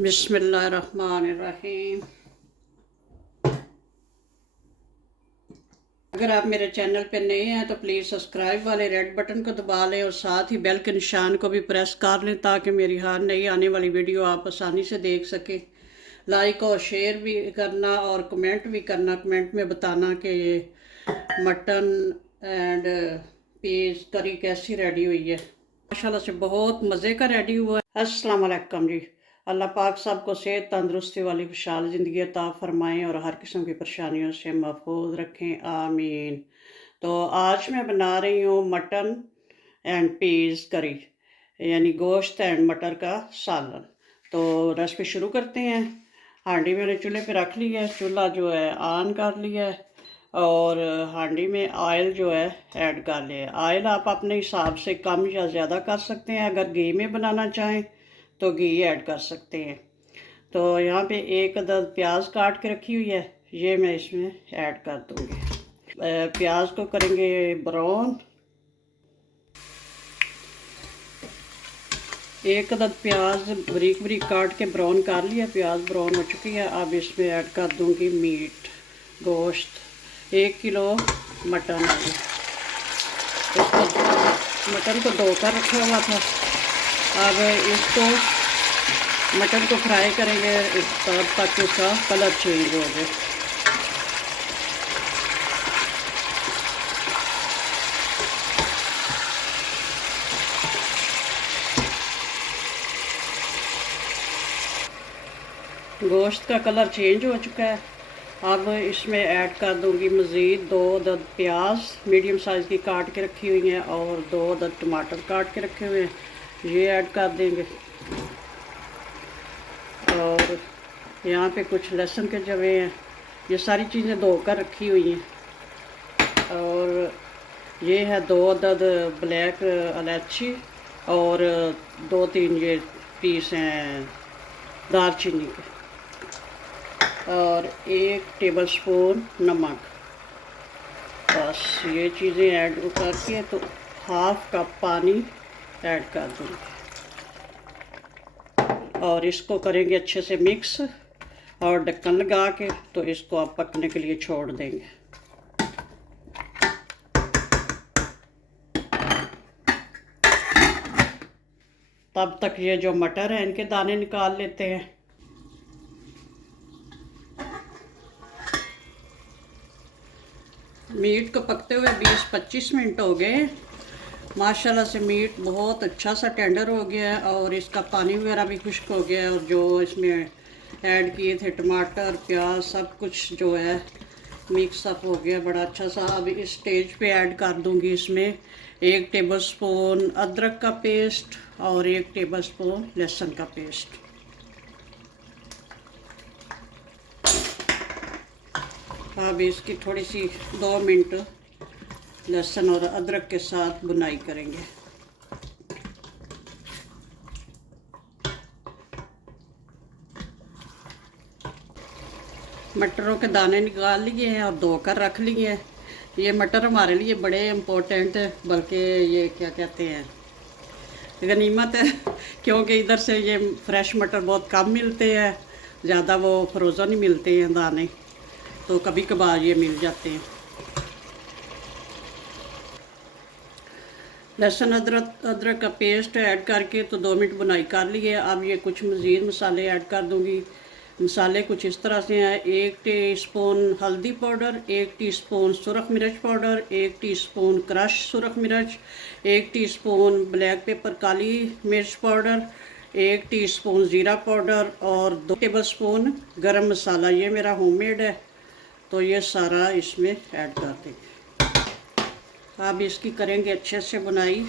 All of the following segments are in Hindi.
बिस्मिल्लाहिर्रहमानिर्रहीम। अगर आप मेरे चैनल पे नए हैं तो प्लीज़ सब्सक्राइब वाले रेड बटन को दबा लें और साथ ही बेल के निशान को भी प्रेस कर लें ताकि मेरी हर नई आने वाली वीडियो आप आसानी से देख सकें। लाइक और शेयर भी करना और कमेंट भी करना, कमेंट में बताना कि ये मटन एंड पीस करी कैसी रेडी हुई है। माशाल्लाह से बहुत मज़े का रेडी हुआ है। अस्सलाम वालेकुम जी। अल्लाह पाक सबको सेहत तंदुरुस्ती वाली खुशहाल ज़िंदगी अता फ़रमाएँ और हर किस्म की परेशानियों से महफूज रखें, आमीन। तो आज मैं बना रही हूँ मटन एंड पीस करी, यानी गोश्त एंड मटर का सालन। तो रेसिपी शुरू करते हैं। हांडी मैंने चूल्हे पे रख ली है, चूल्हा जो है ऑन कर लिया है और हांडी में ऑयल जो है ऐड कर लिया। ऑयल आप अपने हिसाब से कम या ज़्यादा कर सकते हैं। अगर घी में बनाना चाहें तो घी ऐड कर सकते हैं। तो यहाँ पे एक अदद प्याज काट के रखी हुई है, ये मैं इसमें ऐड कर दूँगी। प्याज को करेंगे ब्राउन। एक अदद प्याज बारीक बारीक काट के ब्राउन कर लिया। प्याज ब्राउन हो चुकी है। अब इसमें ऐड कर दूँगी मीट, गोश्त। 1 किलो मटन है। इसको मटन को धोकर रखा हुआ था। अब इसको मटन को फ्राई करेंगे तब तक इसका कलर चेंज हो जाए। गोश्त का कलर चेंज हो चुका है। अब इसमें ऐड कर दूंगी मज़ीद 2 अदद प्याज मीडियम साइज़ की काट के रखी हुई हैं और 2 अदद टमाटर काट के रखे हुए हैं, ये ऐड कर देंगे। और यहाँ पे कुछ लहसुन के जवे हैं, ये सारी चीज़ें धोकर रखी हुई हैं। और ये है 2 अदद ब्लैक इलायची और 2-3 ये पीस हैं दालचीनी के और 1 टेबलस्पून नमक। बस ये चीज़ें ऐड करके तो हाफ कप पानी ऐड कर दूँगी और इसको करेंगे अच्छे से मिक्स और ढक्कन लगा के तो इसको आप पकने के लिए छोड़ देंगे। तब तक ये जो मटर है इनके दाने निकाल लेते हैं। मीट को पकते हुए 20-25 मिनट हो गए। माशाल्लाह से मीट बहुत अच्छा सा टेंडर हो गया है और इसका पानी वगैरह भी खुश्क हो गया है। और जो इसमें ऐड किए थे टमाटर प्याज सब कुछ जो है मिक्स अप हो गया बड़ा अच्छा सा। अब इस स्टेज पे ऐड कर दूंगी इसमें 1 टेबलस्पून अदरक का पेस्ट और 1 टेबलस्पून लहसुन का पेस्ट। अब इसकी थोड़ी सी 2 मिनट लहसुन और अदरक के साथ बुनाई करेंगे। मटरों के दाने निकाल लिए हैं और धोकर रख लिए हैं। ये मटर हमारे लिए बड़े इम्पोर्टेंट है, बल्कि ये क्या कहते हैं गनीमत है, क्योंकि इधर से ये फ्रेश मटर बहुत कम मिलते हैं, ज़्यादा वो फ्रोज़न ही मिलते हैं दाने, तो कभी कभार ये मिल जाते हैं। लहसुन अदरक का पेस्ट ऐड करके तो 2 मिनट बुनाई कर ली है। अब ये कुछ मज़ीद मसाले ऐड कर दूंगी। मसाले कुछ इस तरह से हैं: 1 टीस्पून हल्दी पाउडर, 1 टीस्पून सुरख मिर्च पाउडर, 1 टीस्पून क्रश सुरख मिर्च, 1 टीस्पून ब्लैक पेपर काली मिर्च पाउडर, 1 टीस्पून ज़ीरा पाउडर और 2 टेबलस्पून गरम मसाला। ये मेरा होममेड है तो ये सारा इसमें ऐड कर देंगे। अब इसकी करेंगे अच्छे से बुनाई।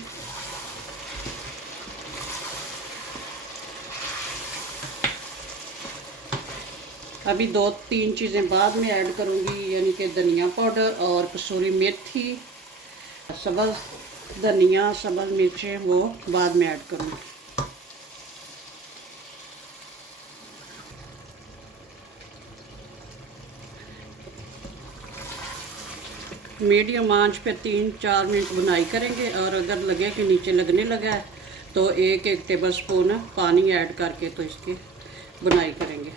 अभी 2-3 चीज़ें बाद में ऐड करूँगी, यानी कि धनिया पाउडर और कसूरी मेथी, सब्ज़ धनिया सब्ज़ मिर्चें वो बाद में ऐड करूँगी। मीडियम आंच पे 3-4 मिनट बुनाई करेंगे और अगर लगे कि नीचे लगने लगा है तो 1-1 टेबलस्पून पानी ऐड करके तो इसकी बुनाई करेंगे।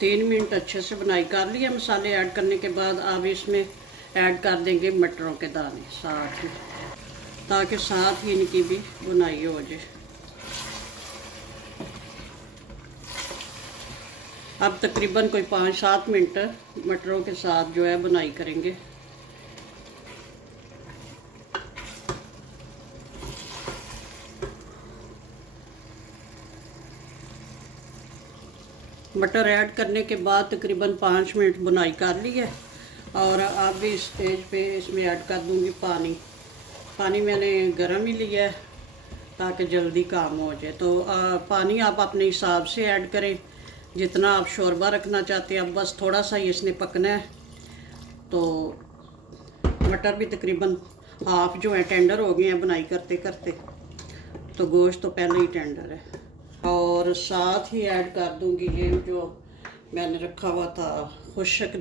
तीन मिनट अच्छे से बुनाई कर लिया। मसाले ऐड करने के बाद अब इसमें ऐड कर देंगे मटरों के दाने साथ ही, ताकि साथ ही इनकी भी बुनाई हो जाए। अब तकरीबन कोई 5-7 मिनट मटरों के साथ जो है बुनाई करेंगे। मटर ऐड करने के बाद तकरीबन 5 मिनट बुनाई कर ली है। और अब इस स्टेज पे इसमें ऐड कर दूंगी पानी। पानी मैंने गर्म ही लिया है ताकि जल्दी काम हो जाए। तो पानी आप अपने हिसाब से ऐड करें, जितना आप शोरबा रखना चाहते हैं। अब बस थोड़ा सा ही इसने पकना है। तो मटर भी तकरीबन हाफ जो है टेंडर हो गए हैं बुनाई करते करते, तो गोश्त तो पहले ही टेंडर है। और साथ ही ऐड कर दूंगी ये जो मैंने रखा हुआ था खुशक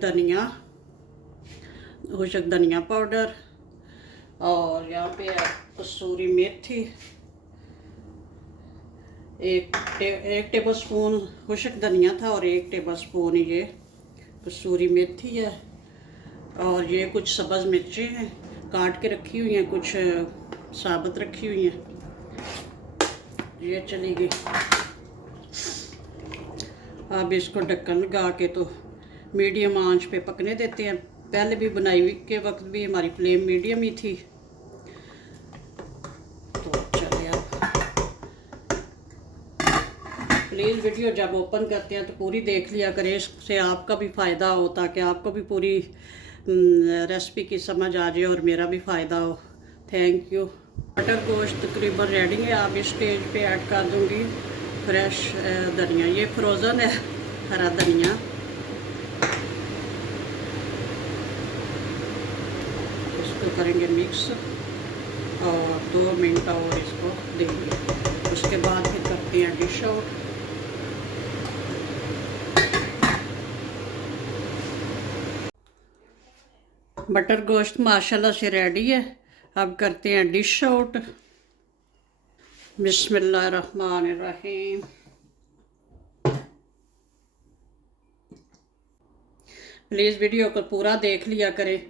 धनिया पाउडर, और यहाँ पे है कसूरी मेथी। एक टेबल स्पून खुशक धनिया था और 1 टेबल स्पून ये कसूरी मेथी है। और ये कुछ सब्ज़ मिर्चें हैं काट के रखी हुई हैं, कुछ साबुत रखी हुई हैं। ये चली गई। अब इसको ढक्कन लगा के तो मीडियम आंच पे पकने देते हैं। पहले भी बुनाई के वक्त भी हमारी फ्लेम मीडियम ही थी। तो चलिए, अब प्लीज़ वीडियो जब ओपन करते हैं तो पूरी देख लिया करें, इससे आपका भी फ़ायदा हो, ताकि आपको भी पूरी रेसिपी की समझ आ जाए और मेरा भी फ़ायदा हो। Thank you. मटर गोश्त तकरीबन रेडी है। अब इस स्टेज पे ऐड कर दूंगी फ्रेश धनिया। ये फ्रोज़न है हरा धनिया। इसको करेंगे मिक्स और 2 मिनट और इसको देंगे। उसके बाद फिर करते हैं डिश आउट। मटर गोश्त माशाल्लाह से रेडी है। अब करते हैं डिश आउट। बिस्मिल्लाहिर्रहमानिर्रहीम। प्लीज़ वीडियो को पूरा देख लिया करें,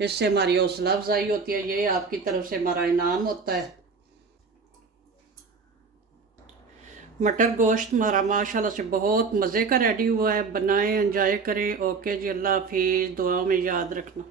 इससे हमारी हौसला अफजाई होती है। ये आपकी तरफ से हमारा इनाम होता है। मटर गोश्त हमारा माशाल्लाह से बहुत मज़े का रेडी हुआ है। बनाएं, एंजॉय करें। ओके जी, अल्लाह हाफिज़। दुआ में याद रखना।